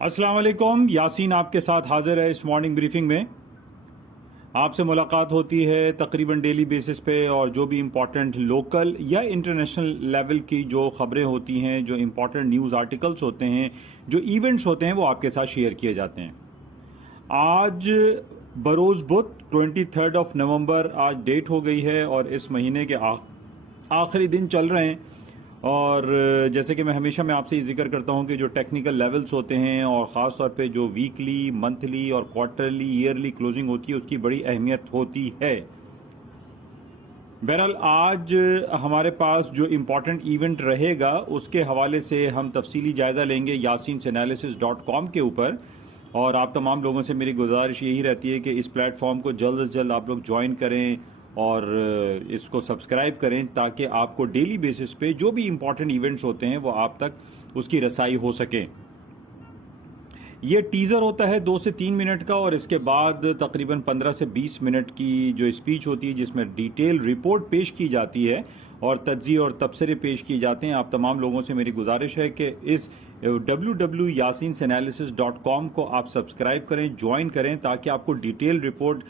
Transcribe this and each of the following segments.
अस्सलाम वालेकुम। यासीन आपके साथ हाजिर है इस मॉर्निंग ब्रीफिंग में। आपसे मुलाकात होती है तकरीबन डेली बेसिस पे और जो भी इम्पोर्टेंट लोकल या इंटरनेशनल लेवल की जो खबरें होती हैं, जो इम्पोर्टेंट न्यूज़ आर्टिकल्स होते हैं, जो इवेंट्स होते हैं, वो आपके साथ शेयर किए जाते हैं। आज बरोज़ बुध 23 नवंबर आज डेट हो गई है और इस महीने के आखिरी दिन चल रहे हैं। और जैसे कि मैं आपसे जिक्र करता हूं कि जो टेक्निकल लेवल्स होते हैं और ख़ास तौर पे जो वीकली, मंथली और क्वार्टरली, ईयरली क्लोजिंग होती है, उसकी बड़ी अहमियत होती है। बहरहाल आज हमारे पास जो इम्पोर्टेंट इवेंट रहेगा उसके हवाले से हम तफसीली जायज़ा लेंगे yasinanalysis.com के ऊपर। और आप तमाम लोगों से मेरी गुजारिश यही रहती है कि इस प्लेटफॉर्म को जल्द से जल्द आप लोग ज्वाइन करें और इसको सब्सक्राइब करें ताकि आपको डेली बेसिस पे जो भी इम्पोर्टेंट इवेंट्स होते हैं वो आप तक उसकी रसाई हो सके। ये टीज़र होता है 2 से 3 मिनट का और इसके बाद तकरीबन 15 से 20 मिनट की जो स्पीच होती है जिसमें डिटेल रिपोर्ट पेश की जाती है और तज्ज़िये और तबसरे पेश किए जाते हैं। आप तमाम लोगों से मेरी गुजारिश है कि इस www.yasinanalysis.com को आप सब्सक्राइब करें, ज्वाइन करें ताकि आपको डिटेल रिपोर्ट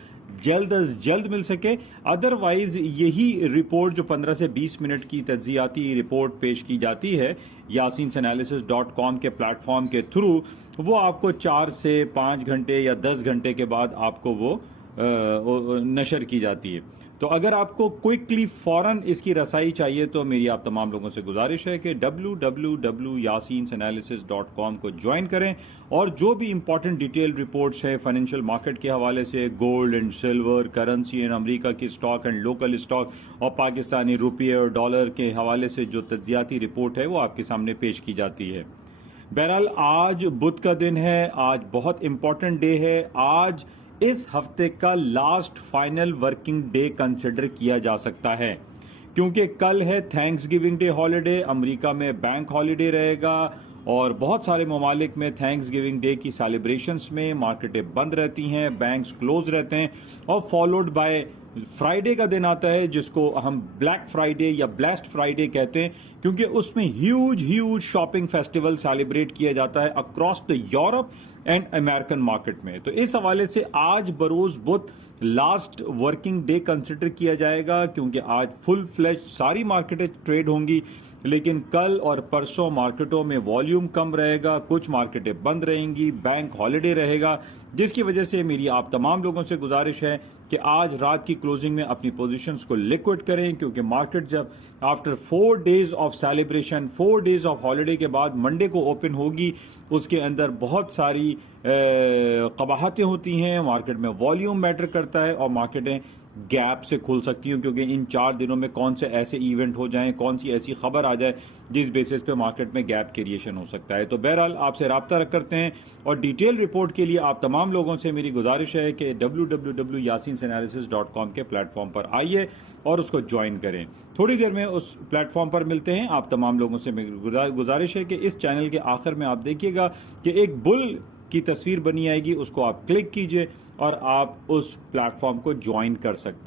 जल्द अज जल्द मिल सके। अदरवाइज यही रिपोर्ट जो 15 से 20 मिनट की तज्जियाती रिपोर्ट पेश की जाती है yasinanalysis.com के प्लेटफॉर्म के थ्रू, वो आपको 4 से 5 घंटे या 10 घंटे के बाद आपको वो नशर की जाती है। तो अगर आपको क्विकली फौरन इसकी रसाई चाहिए तो मेरी आप तमाम लोगों से गुजारिश है कि www.yasinanalysis.com को ज्वाइन करें और जो भी इंपॉर्टेंट डिटेल रिपोर्ट्स है फाइनेंशियल मार्केट के हवाले से, gold and silver, currency and America की स्टॉक एंड लोकल स्टॉक और पाकिस्तानी रुपये और डॉलर के हवाले से जो तज्जियाती रिपोर्ट है वो आपके सामने पेश की जाती है। बहरहाल आज बुध का दिन है, आज बहुत इंपॉर्टेंट डे है। आज इस हफ्ते का last final working day consider किया जा सकता है क्योंकि कल है थैंक्सगिविंग डे हॉलिडे। अमेरिका में बैंक हॉलिडे रहेगा और बहुत सारे ममालिक में थैंक्सगिविंग डे की सेलिब्रेशंस में मार्केटें बंद रहती हैं, बैंक्स क्लोज रहते हैं और फॉलोड बाय फ्राइडे का दिन आता है जिसको हम ब्लैक फ्राइडे या ब्लेस्ड फ्राइडे कहते हैं क्योंकि उसमें ह्यूज शॉपिंग फेस्टिवल सेलिब्रेट किया जाता है across the Europe and American market में। तो इस हवाले से आज बरोज बुध लास्ट वर्किंग डे कंसिडर किया जाएगा क्योंकि आज फुल फ्लैश सारी मार्केटें ट्रेड होंगी, लेकिन कल और परसों मार्केटों में वॉल्यूम कम रहेगा, कुछ मार्केटें बंद रहेंगी, बैंक हॉलिडे रहेगा, जिसकी वजह से मेरी आप तमाम लोगों से गुजारिश है कि आज रात की क्लोजिंग में अपनी पोजीशंस को लिक्विड करें क्योंकि मार्केट जब after 4 days of celebration, 4 days of holiday के बाद मंडे को ओपन होगी, उसके अंदर बहुत सारी कबाहतें होती हैं, मार्केट में वॉल्यूम मैटर करता है और मार्केटें गैप से खुल सकती हूँ क्योंकि इन 4 दिनों में कौन से ऐसे इवेंट हो जाएं, कौन सी ऐसी खबर आ जाए जिस बेसिस पे मार्केट में गैप क्रिएशन हो सकता है। तो बहरहाल आपसे राब्ता रख करते हैं और डिटेल रिपोर्ट के लिए आप तमाम लोगों से मेरी गुजारिश है कि www.yasinanalysis.com के प्लेटफॉर्म पर आइए और उसको ज्वाइन करें। थोड़ी देर में उस प्लेटफॉर्म पर मिलते हैं। आप तमाम लोगों से मेरी गुजारिश है कि इस चैनल के आखिर में आप देखिएगा कि एक बुल की तस्वीर बनी आएगी, उसको आप क्लिक कीजिए और आप उस प्लेटफॉर्म को ज्वाइन कर सकते हैं।